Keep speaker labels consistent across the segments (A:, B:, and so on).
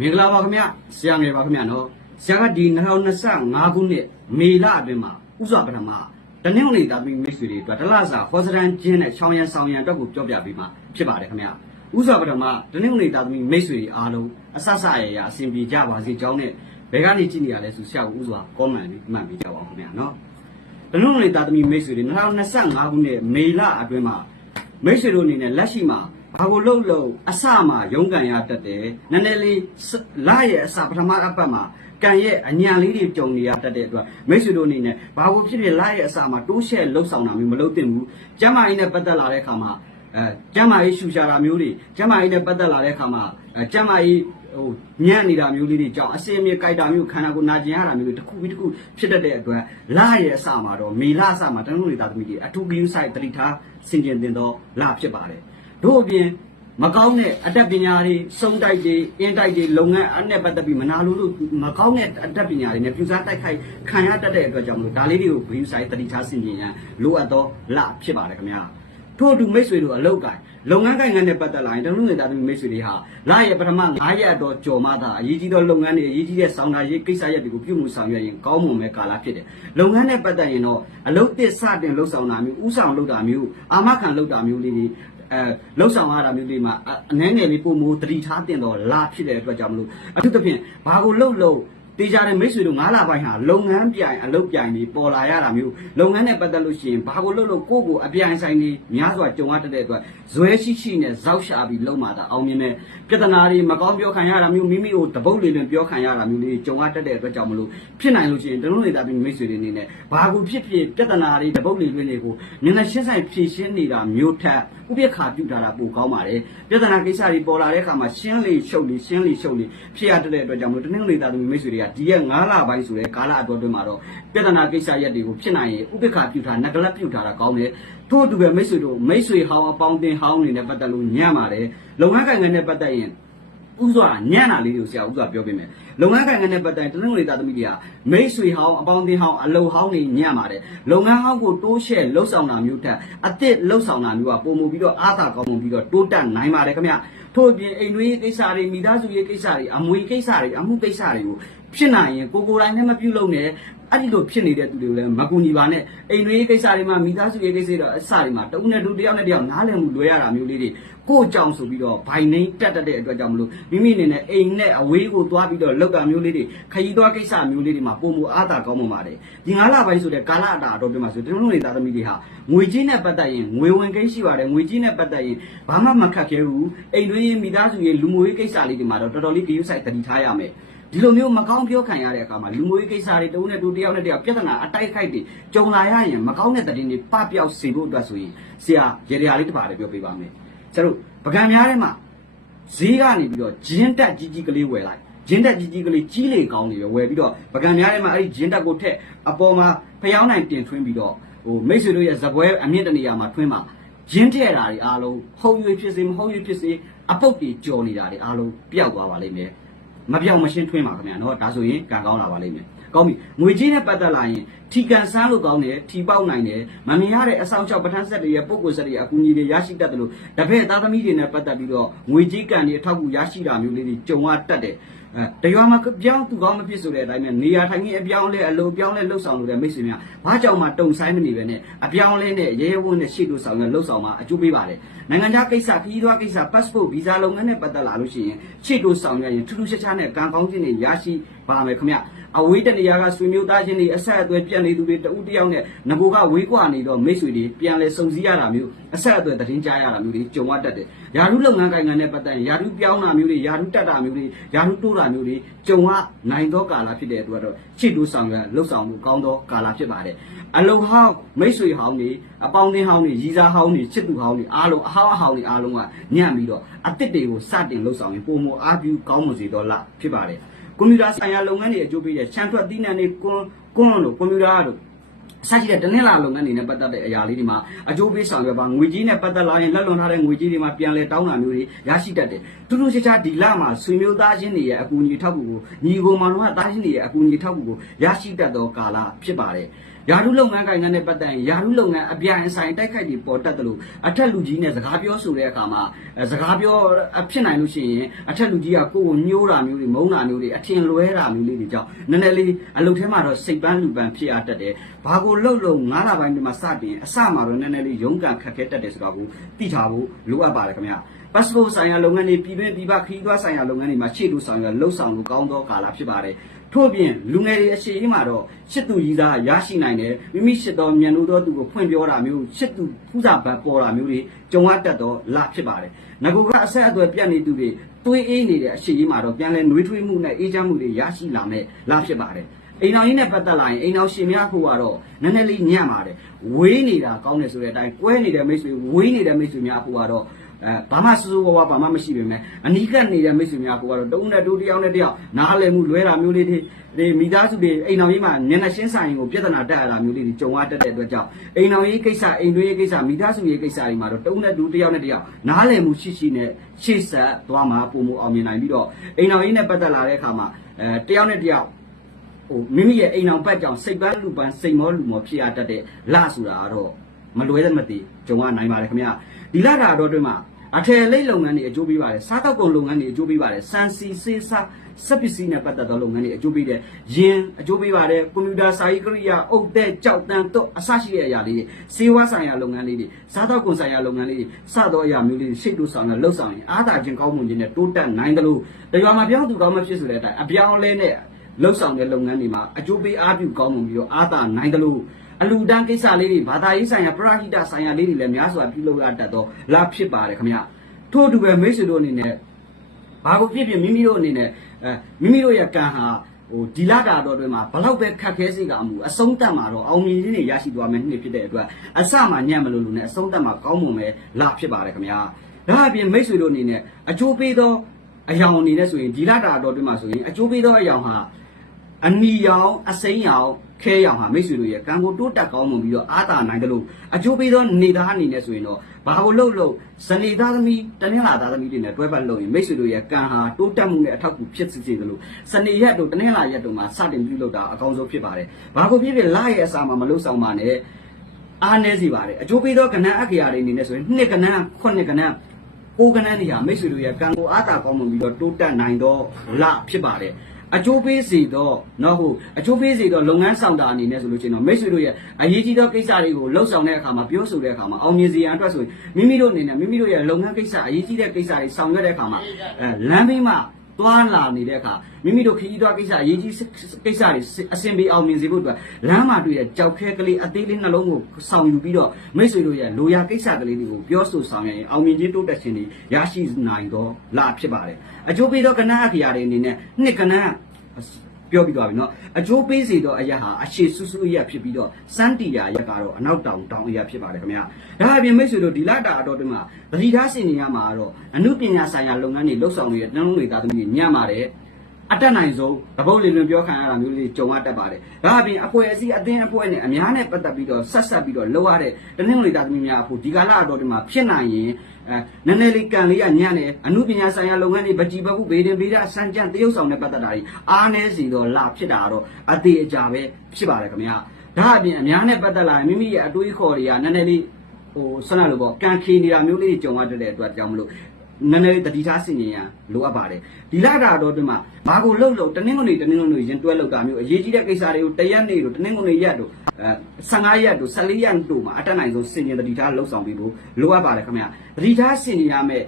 A: မင်္ဂလာပါခင်ဗျဆရာငယ်ပါခင်ဗျနော်ဆရာကဒီ2025ခုနှစ်မေလအတွင်းမှာဥစွာပထမတနင်္ဂနွေသားသမီးမိတ်ဆွေတွေအတွက်တလစာခေါ်စရန်ကျင်းနဲ့ချောင်းရန်ဆောင်ရန်အတွက်ကိုပြောပြပေးမှာဖြစ်ပါတယ်ခင်ဗျဥစွာပထမတနင်္ဂနွေသားသမီးမိတ်ဆွေတွေအားလုံးအဆဆရရအစဉ်ပြေကြပါစေကြောင်းနဲ့ဘယ်ကနေကြည့်နေရလဲဆိုဆရာကဥစွာကောမန့်လေးမှတ်ပေးကြပါအောင်ခင်ဗျနော်တနင်္ဂနွေသားသမီးမိတ်ဆွေတွေ2025ခုနှစ်မေလအတွင်းမှာမိတ်ဆွေတို့အနေနဲ့လက်ရှိမှာ ဘာကိုလှုပ်လို့အစမှာရုန်းကန်ရတတ်တယ်နည်းနည်းလေးလာရဲ့အစပထမအပတ်မှာကံရဲ့အညံလေးတွေကြုံနေရတတ်တဲ့အတွက်မိတ်ဆွေတို့အနေနဲ့ဘာကိုဖြစ်ဖြစ်လာရဲ့အစမှာတိုးရှဲလှုပ်ဆောင်တာမျိုးမလုပ်သင့်ဘူးကျမ်းမာရေးနဲ့ပတ်သက်လာတဲ့အခါမှာအဲကျမ်းမာရေးရှူရှာတာမျိုးတွေကျမ်းမာရေးနဲ့ပတ်သက်လာတဲ့အခါမှာအဲကျမ်းမာရေးဟိုညံ့နေတာမျိုးလေးတွေကြောင့်အစင်မြေကြိုက်တာမျိုးခန္ဓာကိုယ်နာကျင်ရတာမျိုးတွေတစ်ခုပြီးတစ်ခုဖြစ်တတ်တဲ့အတွက်လာရဲ့အစမှာတော့မေလအစမှာတန်းလို့နေတာသမီးတွေအထူးဂရုစိုက်တတိထားစင်ကျင်တင်တော့လာဖြစ်ပါတယ် တို့အပြင်မကောင်းတဲ့အတတ်ပညာတွေစုံတိုက်တွေအင်းတိုက်တွေလုပ်ငန်းအနဲ့ပတ်သက်ပြီးမနာလို့လို့မကောင်းတဲ့အတတ်ပညာတွေနဲ့ပြူစားတိုက်ခိုက်ခံရတတ်တဲ့အတွက်ကြောင့်မလို့ဒါလေးတွေကိုဂရုစိုက်တတိထားစင်ကျင်ရန်လိုအပ်တော့လာဖြစ်ပါတယ်ခင်ဗျာထို့အတူမိတ်ဆွေတို့အလောက်ကိုင်လုပ်ငန်းကိုင်ငန်းနဲ့ပတ်သက်လာရင်တလူငယ်သားသမီးမိတ်ဆွေတွေဟာလာရဲ့ပထမ9ရက်တော့ကြော်မှသာအရေးကြီးသောလုပ်ငန်းတွေအရေးကြီးတဲ့ဆောင်တာရေးကိစ္စရပ်တွေကိုပြုမှုဆောင်ရွက်ရင်ကောင်းမွန်မဲ့ကာလဖြစ်တယ်။လုပ်ငန်းနဲ့ပတ်သက်ရင်တော့အလုပ်သစ်စတင်လှုပ်ဆောင်တာမျိုးဥဆောင်လုပ်တာမျိုးအာမခံလုပ်တာမျိုးလေးတွေ အဲလှုပ်ဆောင်ရတာမျိုးတွေမှာအနှဲငယ်လေးပုံမိုးတတိထားတင်တော့လာဖြစ်တဲ့အတွက်ကြောင့်မလို့အထူးသဖြင့်ဘာကိုလှုပ်လို့ တေချာတဲ့မိတ်ဆွေတို့၅လပိုင်းဟာလုပ်ငန်းပြိုင်အလုပ်ပြိုင်ပြီးပေါ်လာရတာမျိုးလုပ်ငန်းနဲ့ပတ်သက်လို့ရှိရင်ဘာကိုလုပ်လို့ကိုယ့်ကိုအပြိုင်ဆိုင်နေများစွာကြုံရတတ်တဲ့အတွက်ဇွဲရှိရှိနဲ့ဇောက်ရှာပြီးလုံမာတာအောင်မြင်တဲ့ပြဿနာတွေမကောင်းပြောခံရတာမျိုးမိမိကိုတပုတ်လေးနဲ့ပြောခံရတာမျိုးလေးကြုံရတတ်တဲ့အတွက်ကြောင့်မလို့ဖြစ်နိုင်လို့ရှိရင်တလုံးနေတာပြီးမိတ်ဆွေတွေအနေနဲ့ဘာကိုဖြစ်ဖြစ်ပြဿနာတွေတပုတ်လေးလေးတွေကိုမျက်နှာရှင်းဆိုင်ဖြေရှင်းနေတာမျိုးထက်ဥပ္ပခါပြုတာတာပိုကောင်းပါတယ်ပြဿနာကိစ္စတွေပေါ်လာတဲ့အခါမှာရှင်းလေရှုပ်လေရှင်းလေရှုပ်လေဖြစ်ရတတ်တဲ့အတွက်ကြောင့်မလို့တနင်္ဂနွေသားသမီးမိတ်ဆွေတွေကဒီရက်9လပိုင်းဆိုတဲ့ကာလအတော်အတွင်းမှာတော့ပြဿနာကိစ္စရက်တွေကိုဖြစ်နိုင်ရင်ဥပ္ပခါပြုတာနဂလတ်ပြုတာတာကောင်းတယ်ထို့အတူပဲမိတ်ဆွေတို့မိတ်ဆွေဟောင်းအပေါင်းအသင်းဟောင်းတွေနဲ့ပတ်သက်လို့ညံ့ပါတယ်လုပ်ငန်းကိုင်ငန်းနဲ့ပတ်သက်ရင်ဥစွာညံ့တာလေးတွေကိုဆရာဥစွာပြောပေးမယ်လုပ်ငန်းကိုင်ငန်းနဲ့ပတ်သက်တနင်္ဂနွေသားသမီးတွေကမိတ်ဆွေဟောင်းအပေါင်းအသင်းဟောင်းအလုံဟောင်းတွေညံ့ပါတယ်လုပ်ငန်းဟောင်းကိုတိုးရှဲလှုပ်ဆောင်တာမျိုးထက်အစ်စ်လှုပ်ဆောင်တာမျိုးကပုံမူပြီးတော့အားသာကောင်းမှုပြီးတော့တိုးတက်နိုင်ပါတယ်ခင်ဗျ ထို့အပြင်အိမ်တွင်းရေးကိစ္စတွေမိသားစုရေးကိစ္စတွေအမွေကိစ္စတွေအမှုကိစ္စတွေကိုဖြစ်နိုင်ရင်ကိုကိုယ်တိုင်နဲ့မပြုတ်လို့နဲ့အဲ့ဒီလိုဖြစ်နေတဲ့သူတွေကိုလည်းမကူညီပါနဲ့အိမ်တွင်းရေးကိစ္စတွေမှာမိသားစုရေးကိစ္စတွေတော့အစတွေမှာတဦးနဲ့တူတယောက်နဲ့တယောက်နားလည်မှုလွဲရတာမျိုးလေးတွေကိုယ့်ကြောင့်ဆိုပြီးတော့ဘိုင်နှိမ့်တက်တက်တဲ့အတွက်ကြောင့်မလို့မိမိအနေနဲ့အိမ်နဲ့အဝေးကိုသွားပြီးတော့လောက်တာမျိုးလေးတွေခရီးသွားကိစ္စမျိုးလေးတွေမှာပုံမူအားသာကောင်းမှပါတယ်ဒီငါးလပိုင်းဆိုတဲ့ကာလအတာအတော်ပြမှာဆိုကျွန်တော်တို့နေသားသမီးတွေဟာငွေကြီးနဲ့ပတ်သက်ရင်ငွေဝင်ကိန်းရှိပါတယ်ငွေကြီးနဲ့ပတ်သက်ရင်ဘာမှမခက်ခဲဘူးအိမ်တွင်းရေးမိသားစုရေးလူမှုရေးကိစ္စလေးတွေမှာတော့တော်တော်လေးဂရုစိုက်တတိထားရမယ်ဒီလိုမျိုးမကောင်းပြောခံရတဲ့အခါမှာလူမျိုးရေးကိစ္စတွေတဦးနဲ့တူတယောက်နဲ့တယောက်ပြဿနာအတိုက်ခိုက်တွေကြုံလာရရင်မကောင်းတဲ့သတင်းတွေပပျောက်စေဖို့အတွက်ဆိုရင်ဆရာရေရာလေးတစ်ပါးလေးပြောပေးပါမယ်ကျတို့ပကံများထဲမှာဈေးကနေပြီးတော့ဂျင်းတက်ကြီးကြီးကလေးဝယ်လိုက်ဂျင်းတက်ကြီးကြီးကလေးကြီးလေကောင်းနေပဲဝယ်ပြီးတော့ပကံများထဲမှာအဲ့ဒီဂျင်းတက်ကိုထက်အပေါ်မှာဖျောင်းနိုင်တင်ထွင်းပြီးတော့ဟိုမိတ်ဆွေတို့ရဲ့ဇပွဲအမြင့်တနေရာမှာထွင်းမှာ ဂျင်းထဲတာတွေအားလုံးဟုတ်ရွေဖြစ်စေမဟုတ်ရွေဖြစ်စေအပုတ်တွေကြော်နေတာတွေအားလုံးပျောက်သွားပါလိမ့်မယ်မပြောင်းမရှင်းထွင်းပါခင်ဗျာနော်ဒါဆိုရင်ကံကောင်းလာပါလိမ့်မယ်ကောင်းပြီငွေကြီးနဲ့ပတ်သက်လာရင်ထီကန်ဆန်းလို့ကောင်းတယ်ထီပေါက်နိုင်တယ်မမြင်ရတဲ့အဆောင်ချောက်ပဋ္ဌာန်းဆက်တွေရဲ့ပုံကိုယ်ဆက်တွေရဲ့အကူအညီတွေရရှိတတ်တယ်လို့တပည့်သားသမီးတွေနဲ့ပတ်သက်ပြီးတော့ငွေကြီးကံတွေအထောက်အကူရရှိတာမျိုးလေးတွေကြုံရတတ်တယ်အဲ တရွာမှာပြောင်းသူကောင်းမဖြစ်ဆိုတဲ့အတိုင်းပဲနေရာထိုင်ကြီးအပြောင်းလဲအလိုပြောင်းလဲလှုပ်ဆောင်လို့တဲ့မိတ်ဆွေများဘာကြောင့်မှတုံဆိုင်မနေပဲနဲ့အပြောင်းလဲနဲ့ရဲရဲဝန်းနဲ့ရှေ့တို့ဆောင်ရလှုပ်ဆောင်မှာအကျိုးပေးပါတယ်နိုင်ငံခြားကိစ္စခရီးသွားကိစ္စ passport visa လုပ်ငန်းနဲ့ပတ်သက်လာလို့ရှိရင်ရှေ့တို့ဆောင်ရရင်ထူးထူးခြားခြားနဲ့ကံကောင်းခြင်းတွေရရှိပါမယ်ခင်ဗျ အဝေးတနေရာကဆွေမျိုးသားချင်းတွေအဆက်အသွယ်ပြတ်နေသူတွေတဦးတယောက်နဲ့ငကိုကဝေးကွာနေတော့မိတ်ဆွေတွေပြန်လဲစုံစည်းရတာမျိုးအဆက်အသွယ်သတင်းကြားရတာမျိုးတွေကြုံရတတ်တယ်။ယာရုလုပ်ငန်းကိုင်ငံနဲ့ပတ်သက်ရင်ယာရုပြောင်းတာမျိုးတွေယာရုတက်တာမျိုးတွေယာရုတိုးတာမျိုးတွေကြုံရနိုင်သောကာလဖြစ်တဲ့အတွက်တော့ချစ်တူဆောင်ရလှုပ်ဆောင်မှုကောင်းသောကာလဖြစ်ပါတယ်။အလုံဟောင်းမိတ်ဆွေဟောင်းတွေအပေါင်းအသင်းဟောင်းတွေရီစာဟောင်းတွေချစ်သူဟောင်းတွေအားလုံးအဟောင်းအဟောင်းတွေအားလုံးကညံ့ပြီးတော့အစ်စ်တွေကိုစတင်လှုပ်ဆောင်ရင်ပုံမအားပြုကောင်းမွန်စေတော့လဖြစ်ပါတယ်။ ကွန်ပျူတာဆိုင်ရာလုပ်ငန်းတွေအကျိုးပေးတဲ့ချန်ထွက်သီးနှံတွေကွန်ကွန်လို့ကွန်ပျူတာတို့အစရှိတဲ့တနင်္လာလုပ်ငန်းတွေနဲ့ပတ်သက်တဲ့အရာလေးတွေမှာအကျိုးပေးဆောင်ရွက်ပါငွေကြီးနဲ့ပတ်သက်လာရင်လက်လွန်ထားတဲ့ငွေကြီးတွေမှာပြန်လဲတောင်းတာမျိုးတွေရရှိတတ်တယ်တူတူချာချာဒီလမှာဆွေမျိုးသားချင်းတွေရဲ့အကူအညီထောက်ကူကိုညီကိုမောင်တို့ကသားချင်းတွေရဲ့အကူအညီထောက်ကူကိုရရှိတတ်သောကာလဖြစ်ပါတယ် ယာရုလုပ်ငန်းကိုင်ငန်းနဲ့ပတ်သက်ရင်ယာရုလုပ်ငန်းအပြိုင်အဆိုင်တိုက်ခိုက်ပြီးပေါ်တက်တယ်လို့အထက်လူကြီးနဲ့စကားပြောဆိုတဲ့အခါမှာအဲစကားပြောအဖြစ်နိုင်လို့ရှိရင်အထက်လူကြီးကကိုယ်ကိုညှိုးတာမျိုးတွေမုန်းတာမျိုးတွေအထင်လွဲတာမျိုးလေးတွေကြောင့်နည်းနည်းလေးအလုပ်ထဲမှာတော့စိတ်ပန်းလူပန်းဖြစ်ရတတ်တယ်ဘာကိုလှုပ်လို့ငါးလပိုင်းဒီမှာစတင်အစမှာတော့နည်းနည်းလေးရုန်းကန်ခက်ခဲတတ်တယ်ဆိုတော့ကိုသိထားဖို့လိုအပ်ပါတယ်ခင်ဗျာ passport ဆိုင်ရာလုပ်ငန်းတွေပြည်တွင်းပြည်ပခရီးသွားဆိုင်ရာလုပ်ငန်းတွေမှာရှေ့လို့ဆောင်ရလှုပ်ဆောင်လို့ကောင်းသောကာလဖြစ်ပါတယ်ထို့ပြင်လူငယ်တွေအရှိကြီးမှာတော့ရှစ်သူကြီးသားရရှိနိုင်တယ်မိမိရှစ်တော်မြန်လို့တော့သူကိုဖွင့်ပြောတာမျိုးရှစ်သူဖူးစာဘတ်ပေါ်တာမျိုးတွေကြုံရတတ်တော့လဖြစ်ပါတယ်ငကိုကအဆက်အသွယ်ပြတ်နေသူတွေတွေးအေးနေတဲ့အရှိကြီးမှာတော့ပြန်လဲနှွေးထွေးမှုနဲ့အေးချမ်းမှုတွေရရှိလာမယ်လဖြစ်ပါတယ်အိမ်အောင်ကြီးနဲ့ပတ်သက်လာရင်အိမ်အောင်ရှင်များဖို့ကတော့နည်းနည်းလေးညံ့ပါတယ်ဝေးနေတာကောင်းတယ်ဆိုတဲ့အတိုင်းကွဲနေတဲ့မိတ်ဆွေဝေးနေတဲ့မိတ်ဆွေများဖို့ကတော့ အဲဘာမှစူးစူးဝါးဝါဘာမှမရှိပေမဲ့အနီးကပ်နေတဲ့မိတ်ဆွေများကတော့တုံးနဲ့တူတယောက်နဲ့တယောက်နားလည်မှုလွဲတာမျိုးလေးတွေဒီမိသားစုတွေအိမ်တော်ကြီးမှာမျက်နှာရှင်းဆိုင်ကိုပြဿနာတက်ရတာမျိုးလေးတွေကြုံရတတ်တဲ့အတွက်ကြောင့်အိမ်တော်ကြီးကိစ္စအိမ်တွင်းရေးကိစ္စမိသားစုရေးကိစ္စတွေမှာတော့တုံးနဲ့တူတယောက်နဲ့တယောက်နားလည်မှုရှိရှိနဲ့ရှေ့ဆက်သွားမှာပုံမအောင်မြင်နိုင်ပြီးတော့အိမ်တော်ကြီးနဲ့ပတ်သက်လာတဲ့အခါမှာအဲတယောက်နဲ့တယောက်ဟိုမိမိရဲ့အိမ်အောင်ဘက်ကြောင့်စိတ်ပန်းလူပန်းစိတ်မောလူမောဖြစ်ရတတ်တဲ့လဆိုတာကတော့မလွဲတဲ့မသိကြုံရနိုင်ပါတယ်ခင်ဗျာဒီလတာတော့အတွင်းမှာ အထယ်လိတ်လုပ်ငန်းတွေအကျိုးပေးပါတယ်စားတောက်ကုန်လုပ်ငန်းတွေအကျိုးပေးပါတယ်စံစီစေးစားစက်ပစ္စည်းနဲ့ပတ်သက်သောလုပ်ငန်းတွေအကျိုးပေးတယ်ယင်းအကျိုးပေးပါတယ်ကွန်ပျူတာစာရေးကိရိယာအုတ်တဲ့ကြောက်တန်းတော့အစရှိတဲ့အရာလေးတွေစေဝါဆိုင်ရာလုပ်ငန်းလေးတွေစားတောက်ကုန်ဆိုင်ရာလုပ်ငန်းလေးတွေစသောအရာမျိုးလေးတွေရှေ့တိုးဆောင်ရလှုပ်ဆောင်ရင်အားသာခြင်းကောင်းမှုခြင်းနဲ့တိုးတက်နိုင်တယ်လို့တရားမှာပြောင်းသူကောင်းမဖြစ်ဆိုတဲ့အတိုင်းအပြောင်းလဲနဲ့လှုပ်ဆောင်တဲ့လုပ်ငန်းတွေမှာအကျိုးပေးအားပြုကောင်းမှုပြီးတော့အားသာနိုင်တယ်လို့ အလူတန်းကိစ္စလေးတွေဘာသာရေးဆိုင်ရာပရဟိတဆိုင်ရာလေးတွေလည်းများစွာပြုလုပ်ရတတ်တော့လာဖြစ်ပါတယ်ခင်ဗျထို့အတူပဲမိတ်ဆွေတို့အနေနဲ့ဘာကိုဖြစ်ဖြစ်မိမိတို့အနေနဲ့အဲမိမိတို့ရဲ့ကံဟာဟိုဒီလာတာတော့တွင်မှာဘလောက်ပဲခက်ခဲစေကအမှုအဆုံးတတ်မှာတော့အောင်မြင်ခြင်းတွေရရှိသွားမယ်နှစ်ဖြစ်တဲ့အတွက်အစမှညံ့မလို့လို့နဲ့အဆုံးတတ်မှာကောင်းမွန်ပဲလာဖြစ်ပါတယ်ခင်ဗျာဒါအပြင်မိတ်ဆွေတို့အနေနဲ့အကျိုးပေးသောအယောင်အနေနဲ့ဆိုရင်ဒီလာတာတော့တွင်မှာဆိုရင်အကျိုးပေးသောအယောင်ဟာ အနီရောင်အစိမ်းရောင်ခဲရောင်ဟာမိတ်ဆွေတို့ရဲ့ကံကိုတိုးတက်ကောင်းမွန်ပြီးတော့အာသာနိုင်တယ်လို့အကျိုးပေးသောနေသားအနေနဲ့ဆိုရင်တော့ဘာကိုလှုပ်လှုပ်ဇနေသားသမီးတနင်္လာသားသမီးတွေနဲ့တွဲပတ်လို့ရင်မိတ်ဆွေတို့ရဲ့ကံဟာတိုးတက်မှုနဲ့အထောက်အကူဖြစ်စေတယ်လို့ဇနေရက်တို့တနင်္လာရက်တို့မှာစတင်ပြုလုပ်တာအကောင်းဆုံးဖြစ်ပါတယ်ဘာကိုဖြစ်ဖြစ်လာရဲ့အစာမှာမလှုပ်ဆောင်ပါနဲ့အားနည်းစီပါတယ်အကျိုးပေးသောကဏ္ဍအခရာတွေအနေနဲ့ဆိုရင်နှစ်ကဏ္ဍခုနှစ်ကဏ္ဍကိုယ်ကဏ္ဍနေရာမိတ်ဆွေတို့ရဲ့ကံကိုအားသာကောင်းမွန်ပြီးတော့တိုးတက်နိုင်တော့လဖြစ်ပါတယ် အကျိုးပေးစေတော့နော်ဟုတ်အကျိုးပေးစေတော့လုပ်ငန်းဆောင်တာအနေနဲ့ဆိုလို့ချင်းတော့မိတ်ဆွေတို့ရဲ့အရေးကြီးသောကိစ္စတွေကိုလှုပ်ဆောင်တဲ့အခါမှာပြောဆိုတဲ့အခါမှာအောင်မြင်စေရန်အတွက်ဆိုရင်မိမိတို့အနေနဲ့မိမိတို့ရဲ့လုပ်ငန်းကိစ္စအရေးကြီးတဲ့ကိစ္စတွေဆောင်ရွက်တဲ့အခါမှာအဲလမ်းဘေးမှာ သွားလာနေတဲ့အခါမိမိတို့ခရီးသွားကိစ္စအရေးကြီးကိစ္စတွေအဆင်ပြေအောင်မြင်စေဖို့အတွက်လမ်းမှာတွေ့တဲ့ကြောက်ခဲကလေးအသေးလေးနှလုံးကိုဆောင်ယူပြီးတော့မိတ်ဆွေတို့ရဲ့လိုရာကိစ္စကလေးတွေကိုပြောဆိုဆောင်ရွက်ရင်အောင်မြင်ခြင်းတိုးတက်ခြင်းတွေရရှိနိုင်တော့လာဖြစ်ပါတယ်အကျိုးပေးသောကဏ္ဍအခရာတွေအနေနဲ့နှစ်ကဏ္ဍ ပြောပြီးသွားပြီเนาะအကျိုးပေးစေတော့အရက်ဟာအရှိဆူဆူအရက်ဖြစ်ပြီးတော့စန်းတီယာရက်ကတော့အနောက်တောင်တောင်အရက်ဖြစ်ပါတယ်ခင်ဗျာဒါအပြင်မိတ်ဆွေတို့ဒီလတာအတော်တွင်မှာသတိထားစင်နေရမှာကတော့အမှုပညာဆိုင်ရာလုပ်ငန်းတွေလှုပ်ဆောင်နေတဲ့တန်းလုံးတွေသားသမီးတွေညံ့ပါတယ် အတက်နိုင်ဆုံးတပုတ်လေးလွင်ပြောခံရတာမျိုးလေးကြုံရတတ်ပါတယ်ဒါအပြင်အဖွဲ့အစည်းအသင်းအဖွဲ့နဲ့အများနဲ့ပတ်သက်ပြီးတော့ဆက်ဆက်ပြီးတော့လှုပ်ရတဲ့တနင်္ဂနွေသားသမီးများအဖို့ဒီကာလအတော်တွင်မှာဖြစ်နိုင်ရင်အဲနည်းနည်းလေးကံလေးကညံ့တယ်အမှုပညာဆိုင်ရာလုပ်ငန်းတွေပကြည်ပခုဗေဒင်ဗေဒစံကြံတရုပ်ဆောင်နဲ့ပတ်သက်တာတွေအားနည်းစီတော့လဖြစ်တာတော့အသေးအကြပဲဖြစ်ပါတယ်ခင်ဗျာဒါအပြင်အများနဲ့ပတ်သက်လာရင်မိမိရဲ့အတွေးခေါ်တွေကနည်းနည်းလေးဟိုဆန္ဒလို့ပေါ့ကံခေနေတာမျိုးလေးတွေကြုံရတဲ့အတွက်ကြောင့်မလို့ နည်းနည်းတတိထားစင်ရင်ရလိုအပ်ပါတယ်ဒီလာတာတော့ဒီမှာဘာကိုလှုပ်လို့တနင်္ဂနွေတနင်္ဂနွေရင်တွဲလောက်တာမျိုးအရေးကြီးတဲ့ကိစ္စတွေကိုတရက်နေတို့တနင်္ဂနွေရက်တို့အဲ15ရက်တို့14ရက်တို့မှာအတက်နိုင်ဆုံးစင်ရင်တတိထားလှုပ်ဆောင်ပြီးဖို့လိုအပ်ပါတယ်ခင်ဗျာတတိထားစင်ရင်ရမယ်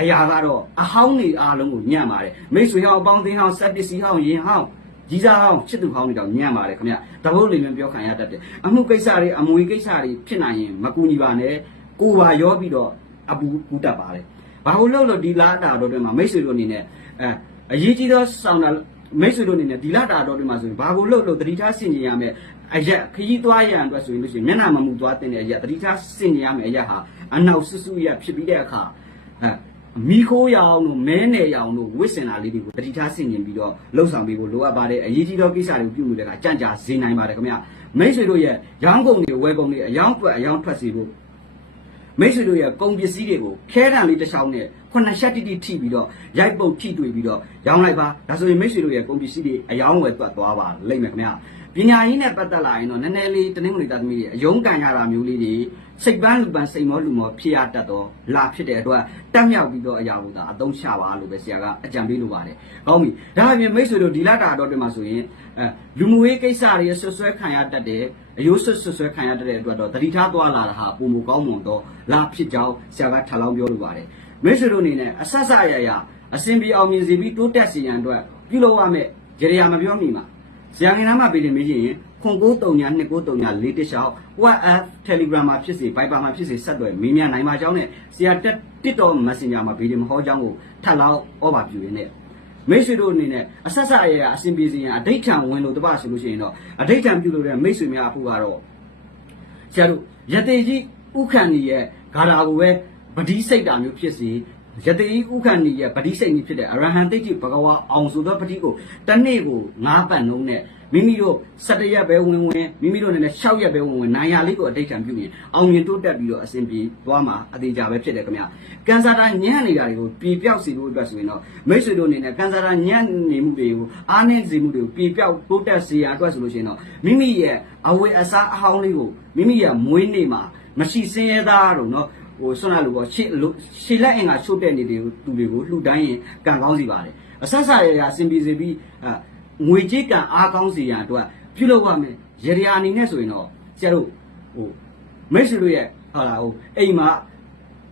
A: အရာကတော့အဟောင်းတွေအားလုံးကိုညံ့ပါတယ်မိတ်ဆွေဟောင်းအပေါင်းအသင်းဟောင်းစက်ပစ္စည်းဟောင်းယင်ဟောင်းကြီးစားဟောင်းချစ်သူဟောင်းတွေတော့ညံ့ပါတယ်ခင်ဗျတပုတ်လေးမျိုးပြောခံရတတ်တယ်အမှုကိစ္စတွေအမွေကိစ္စတွေဖြစ်နိုင်ရင်မကူညီပါနဲ့ကိုပါရောပြီးတော့အပူကူတတ်ပါတယ် ဘာလို့လို့လို့ဒီလာတာတော်တွေမှာမိတ်ဆွေတို့အနေနဲ့အဲအရေးကြီးသောဆောင်တာမိတ်ဆွေတို့အနေနဲ့ဒီလာတာတော်တွေမှာဆိုရင်ဘာလို့လို့လို့တတိထားဆင်ကျင်ရမယ်အရက်ခရီးသွားရန်အတွက်ဆိုရင်လို့ရှိရင်မျက်နှာမမူသွားတဲ့အရက်တတိထားဆင်ကျင်ရမယ်အရက်ဟာအနောက်စွစွရဖြစ်ပြီးတဲ့အခါအဲမိခိုးရအောင်လို့မဲနယ်ရအောင်လို့ဝစ်စင်တာလေးတွေကိုတတိထားဆင်ကျင်ပြီးတော့လှုပ်ဆောင်ပေးဖို့လိုအပ်ပါတယ်အရေးကြီးသောကိစ္စတွေကိုပြုမှုတဲ့အခါကြံ့ကြာစေနိုင်ပါတယ်ခင်ဗျမိတ်ဆွေတို့ရဲ့ရောင်းကုန်တွေဝယ်ကုန်တွေအယောင်းအတွက်အယောင်းထွက်စီဖို့ မိတ်ဆွေတို့ရဲ့ကုန်ပစ္စည်းတွေကိုခဲတံလေးတစ်ချောင်းနဲ့ခုနှစ်ချက်တိတိထိပြီးတော့ရိုက်ပုတ်ထိတွေ့ပြီးတော့ရောင်းလိုက်ပါဒါဆိုရင်မိတ်ဆွေတို့ရဲ့ကုန်ပစ္စည်းတွေအယောင်းဝယ်တွက်သွားပါလိမ့်မယ်ခင်ဗျာ ပညာရေးနဲ့ပတ်သက်လာရင်တော့နည်းနည်းလေးတနင်္ဂနွေသားသမီးတွေအယုံကန်ရတာမျိုးလေးတွေစိတ်ပန်းလူပန်းစိတ်မောလူမောဖြစ်ရတတ်တော့လာဖြစ်တဲ့အတွက်တက်မြောက်ပြီးတော့အရာကိုသာအသုံးချပါလို့ပဲဆရာကအကြံပေးလိုပါတယ်ကောင်းပြီဒါအပြင်မိတ်ဆွေတို့ဒီလာတာတော့တင်မှာဆိုရင်အဲလူမှုရေးကိစ္စတွေဆွဆွဲခံရတတ်တယ်အယိုးဆွဆွဲခံရတတ်တဲ့အတွက်တော့တတိထားသွားလာတာဟာပုံမကောင်းမွန်တော့လာဖြစ်ကြောင်းဆရာကထပ်လောင်းပြောလိုပါတယ်မိတ်ဆွေတို့အနေနဲ့အဆက်ဆက်ရရအစဉ်ပြေအောင်မြင်စေပြီးတိုးတက်စေရန်အတွက်ပြုလုပ်ရမယ့်ကြရရမပြောမိမှာ ဇာငင်နာမှာပြည်နေမေးရင်ခွန်939 239 4တစ်လျှောက် WhatsApp Telegram မှာဖြစ်စေ Viber မှာဖြစ်စေဆက်သွယ်မေးမြန်းနိုင်ပါကြောင်းနဲ့ဆရာတက် TikTok Messenger မှာဗီဒီယိုမဟောကြောင်းကိုထပ်လောင်းဩဘာပြုရင်းနဲ့မိတ်ဆွေတို့အနေနဲ့အဆက်ဆက်ရရအစဉ်ပြေစေရန်အဋိဋ္ဌံဝင်လို့တပဆိုလို့ရှိရင်တော့အဋိဋ္ဌံပြုလို့တဲ့မိတ်ဆွေများအဖို့ကတော့ဆရာတို့ယတေကြီးဥခန္ဒီရဲ့ဂါထာကိုပဲဗတိစိတ်တာမျိုးဖြစ်စီ ယတေကြီးဥခန္ဒီရဲ့ဗတိစိတ်ကြီးဖြစ်တဲ့အရဟံတိတ်ကြီးဘဂဝါအောင်ဆိုသောပတိကိုတစ်နေ့ကို၅ပတ်နှုံးနဲ့မိမိတို့7ရက်ပဲဝင်ဝင်မိမိတို့လည်း6ရက်ပဲဝင်ဝင်နိုင်ရလေးကိုအတိတ်ခံပြုရင်အောင်မြင်တိုးတက်ပြီးတော့အစဉ်ပြေသွားမှာအသေးကြပဲဖြစ်တယ်ခင်ဗျကန်ဆာတာညံ့နေတာတွေကိုပြေပြောက်စေဖို့အတွက်ဆိုရင်တော့မိတ်ဆွေတို့အနေနဲ့ကန်ဆာတာညံ့နေမှုတွေကိုအားနည်းစေမှုတွေကိုပြေပြောက်တိုးတက်စေရအတွက်ဆိုလို့ရှိရင်တော့မိမိရဲ့အဝေအစားအဟောင်းလေးကိုမိမိရဲ့မွေးနေ့မှာမရှိစင်းရဲသားတော့နော် ဟိုဆွမ်းလာလို့ပေါ့ရှေ့လို့ရှေ့လက်အင်ကချို့တဲ့နေတွေကိုသူတွေကိုလှူဒန်းရင်ကံကောင်းစီပါတယ်အဆက်ဆက်ရရအစဉ်ပြေစေပြီးအာငွေကြေးကံအားကောင်းစေရန်အတွက်ပြုလုပ်ရမယ်ရရအနေနဲ့ဆိုရင်တော့ဆရာတို့ဟိုမိတ်ဆွေတို့ရဲ့ဟာလာဟိုအိမ်မှာ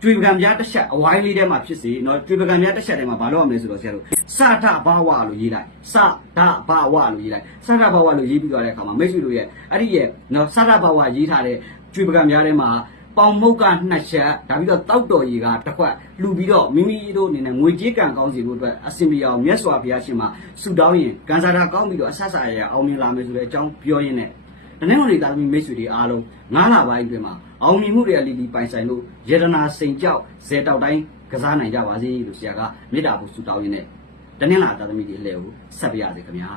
A: ကျွေပကံပြားတစ်ချက်အဝိုင်းလေးထဲမှာဖြစ်စီနော်ကျွေပကံပြားတစ်ချက်ထဲမှာဘာလုပ်ရမလဲဆိုတော့ဆရာတို့စထဘာဝလို့ရေးလိုက်စဒဘာဝလို့ရေးလိုက်စထဘာဝလို့ရေးပြီးသွားတဲ့အခါမှာမိတ်ဆွေတို့ရဲ့အဲ့ဒီရဲ့နော်စထဘာဝရေးထားတဲ့ကျွေပကံပြားထဲမှာ ပေါင်မုတ်ကနှစ်ချက်ဒါပြီးတော့တောက်တော်ကြီးကတစ်ခွက်လှူပြီးတော့မိမိတို့အနေနဲ့ငွေကြေးကံကောင်းစီဖို့အတွက်အစင်ပြေအောင်မြတ်စွာဘုရားရှင်မှာဆုတောင်းရင်ကံစားတာကောင်းပြီးတော့အဆက်ဆက်ရရအောင်မြင်လာမယ်ဆိုတဲ့အကြောင်းပြောရင်းနဲ့တနင်္ဂနွေသားသမီးမိတ်ဆွေတွေအားလုံးငါးလပိုင်းအတွင်းမှာအောင်မြင်မှုတွေအလီလီပိုင်ဆိုင်လို့ယေဒနာစိန်ကြောက်ဇေတောက်တိုင်းကစားနိုင်ကြပါစေလို့ဆရာကမေတ္တာပို့ဆုတောင်းရင်းနဲ့တနင်္လာသားသမီးတွေအလှည့်ကိုဆက်ပြရစေခင်ဗျာ